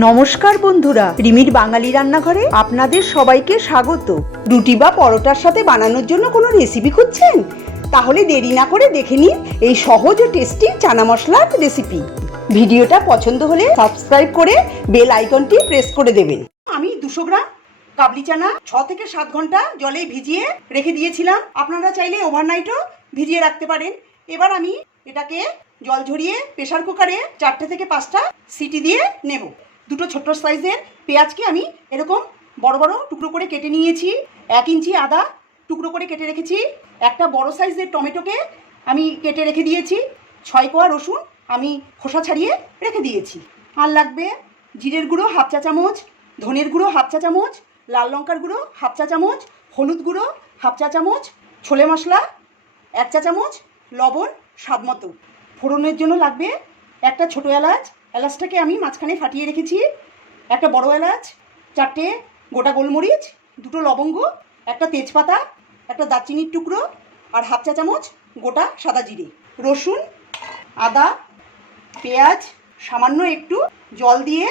নমস্কার বন্ধুরা, রিমির বাঙালি রান্নাঘরে আপনাদের সবাইকে স্বাগত। রুটি বা পরোটার সাথে বানানোর জন্য কোনো রেসিপি খুঁজছেন? তাহলে দেরি না করে দেখে নিন এই সহজ ও টেস্টি চানা মশলার রেসিপি। ভিডিওটা পছন্দ হলে সাবস্ক্রাইব করে বেল আইকনটি প্রেস করে দেবেন। আমি 200 গ্রাম কাবলি চানা 6 থেকে 7 ঘন্টা জলে ভিজিয়ে রেখে দিয়েছিলাম। আপনারা চাইলে ওভারনাইটও ভিজিয়ে রাখতে পারেন। এবার আমি এটাকে জল ঝরিয়ে প্রেসার কুকারে 4 থেকে 5টা সিটি দিয়ে নেব। দুটো ছোট্ট সাইজের পেঁয়াজকে আমি এরকম বড় বড় টুকরো করে কেটে নিয়েছি। 1 ইঞ্চি আদা টুকরো করে কেটে রেখেছি। একটা বড় সাইজের টমেটোকে আমি কেটে রেখে দিয়েছি। 6 কোয়া রসুন আমি খোসা ছাড়িয়ে রেখে দিয়েছি। আর লাগবে জিরের গুঁড়ো 1/2 চা চামচ, ধনের গুঁড়ো 1/2 চা চামচ, লাল লঙ্কার গুঁড়ো 1/2 চা চামচ, হলুদ গুঁড়ো 1/2 চা চামচ, ছোলে মশলা 1 চা চামচ, লবণ স্বাদ মতো। ফোড়নের জন্য লাগবে একটা ছোটো এলাচ, এলাচটাকে আমি মাঝখানে ফাটিয়ে রেখেছি। একটা বড় এলাচ, 4টে গোটা গোলমরিচ, 2টো লবঙ্গ, একটা তেজপাতা, একটা দারচিনির টুকরো আর 1/2 চা চামচ গোটা সাদা জিরে। রসুন, আদা, পেঁয়াজ সামান্য একটু জল দিয়ে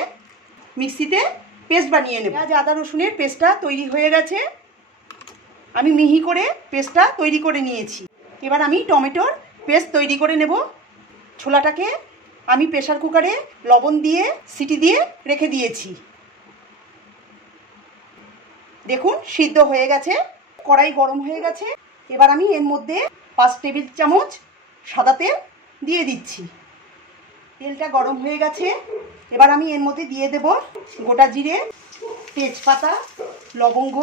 মিক্সিতে পেস্ট বানিয়ে নেব। পেঁয়াজ আদা রসুনের পেস্টটা তৈরি হয়ে গেছে। আমি মিহি করে পেস্টটা তৈরি করে নিয়েছি। এবার আমি টমেটোর পেস্ট তৈরি করে নেব। ছোলাটাকে আমি প্রেসার কুকারে লবণ দিয়ে সিটি দিয়ে রেখে দিয়েছি। দেখুন সিদ্ধ হয়ে গেছে। কড়াই গরম হয়ে গেছে। এবার আমি এর মধ্যে 5 টেবিল চামচ সাদা তেল দিয়ে দিচ্ছি। তেলটা গরম হয়ে গেছে। এবার আমি এর মধ্যে দিয়ে দেব গোটা জিরে, তেজপাতা, লবঙ্গ,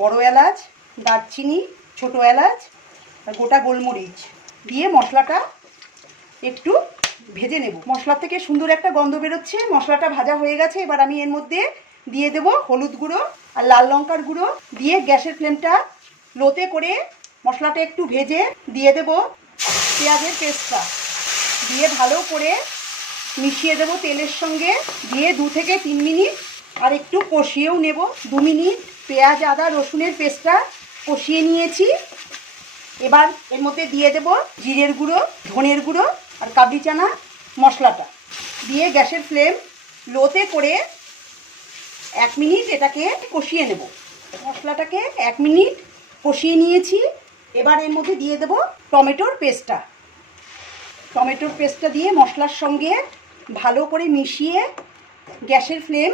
বড় এলাচ, দারচিনি, ছোটো এলাচ আর গোটা গোলমরিচ দিয়ে মশলাটা একটু ভেজে নেব। মশলা থেকে সুন্দর একটা গন্ধ বেরোচ্ছে। মশলাটা ভাজা হয়ে গেছে। এবার আমি এর মধ্যে দিয়ে দেব হলুদ গুঁড়ো আর লাল লঙ্কার গুঁড়ো দিয়ে গ্যাসের ফ্লেমটা লোতে করে মশলাটা একটু ভেজে দিয়ে দেব পেঁয়াজের পেস্টটা দিয়ে ভালো করে মিশিয়ে দেব তেলের সঙ্গে। দিয়ে 2 থেকে 3 মিনিট আর একটু কষিয়েও নেব। 2 মিনিট পেঁয়াজ আদা রসুনের পেস্টটা কষিয়ে নিয়েছি। এবার এর মধ্যে দিয়ে দেব জিরের গুঁড়ো, ধনের গুঁড়ো আর কাবলি চানা মশলাটা দিয়ে গ্যাসের ফ্লেম লোতে করে 1 মিনিট এটাকে কষিয়ে নেব। মশলাটাকে 1 মিনিট কষিয়ে নিয়েছি। এবার এর মধ্যে দিয়ে দেব টমেটোর পেস্টটা। টমেটোর পেস্টটা দিয়ে মশলার সঙ্গে ভালো করে মিশিয়ে গ্যাসের ফ্লেম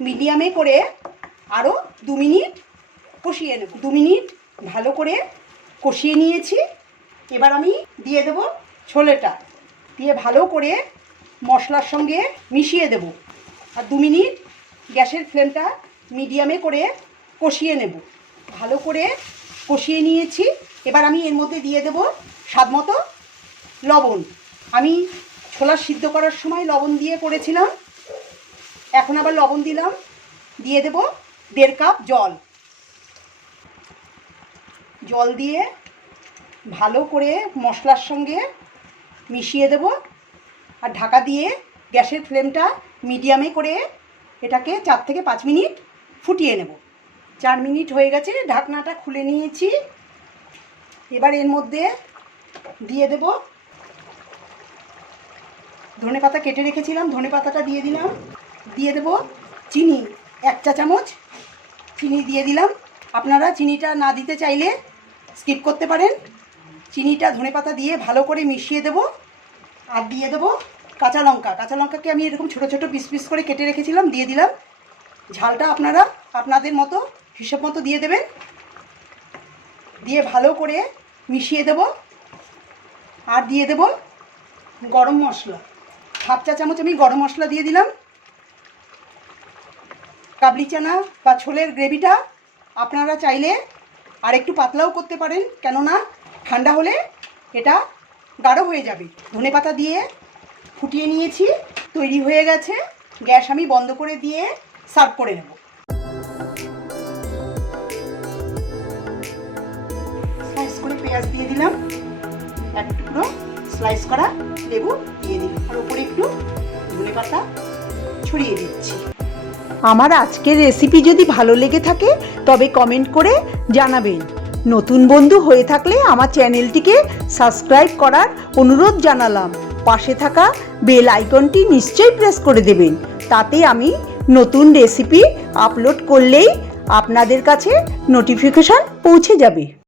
মিডিয়ামে করে আরও 2 মিনিট কষিয়ে নেব। 2 মিনিট ভালো করে কষিয়ে নিয়েছি। এবার আমি দিয়ে দেব ছোলেটা দিয়ে ভালো করে মশলার সঙ্গে মিশিয়ে দেব। আর 2 মিনিট গ্যাসের ফ্লেমটা মিডিয়ামে করে কষিয়ে নেব। ভালো করে কষিয়ে নিয়েছি। এবার আমি এর মধ্যে দিয়ে দেব স্বাদ মতো লবণ। আমি ছোলা সিদ্ধ করার সময় লবণ দিয়ে করেছিলাম। এখন আবার লবণ দিলাম। দিয়ে দেব 1.5 কাপ জল। জল দিয়ে ভালো করে মশলার সঙ্গে মিশিয়ে দেব আর ঢাকা দিয়ে গ্যাসের ফ্লেমটা মিডিয়ামে করে এটাকে 4 থেকে 5 মিনিট ফুটিয়ে নেব। 4 মিনিট হয়ে গেছে। ঢাকনাটা খুলে নিয়েছি। এবার এর মধ্যে দিয়ে দেব ধনেপাতা কেটে রেখেছিলাম। ধনেপাতাটা দিয়ে দিলাম। দিয়ে দেব চিনি 1 চা চামচ চিনি দিয়ে দিলাম। আপনারা চিনিটা না দিতে চাইলে স্কিপ করতে পারেন। চিনিটা ধনেপাতা দিয়ে ভালো করে মিশিয়ে দেব। আর দিয়ে দেব কাঁচা লঙ্কা। কাঁচা লঙ্কাকে আমি এরকম ছোটো ছোটো পিস পিস করে কেটে রেখেছিলাম, দিয়ে দিলাম। ঝালটা আপনারা আপনাদের মতো হিসেব মতো দিয়ে দেবেন। দিয়ে ভালো করে মিশিয়ে দেব। আর দিয়ে দেব গরম মশলা 1/2 চা চামচ আমি গরম মশলা দিয়ে দিলাম। কাবলি চানা বা ছোলের গ্রেভিটা আপনারা চাইলে আর একটু পাতলাও করতে পারেন, কেননা ঠান্ডা হলে এটা গাঢ় হয়ে যাবে। ধনেপাতা দিয়ে ফুটিয়ে নিয়েছি। তৈরি হয়ে গেছে। গ্যাস আমি বন্ধ করে দিয়ে সার্ভ করে নেব। স্লাইস করে পেঁয়াজ দিয়ে দিলাম। 1 টুকরো স্লাইস করা লেবু দিয়ে দিলাম। আর উপরে একটু ধনেপাতা ছড়িয়ে দিচ্ছি। আমার আজকের রেসিপি যদি ভালো লেগে থাকে তবে কমেন্ট করে জানাবেন। নতুন বন্ধু হয়ে থাকলে আমার চ্যানেলটিকে সাবস্ক্রাইব করার অনুরোধ জানালাম। পাশে থাকা বেল আইকনটি নিশ্চয়ই প্রেস করে দেবেন। তাতে আমি নতুন রেসিপি আপলোড করলেই আপনাদের কাছে নোটিফিকেশন পৌঁছে যাবে।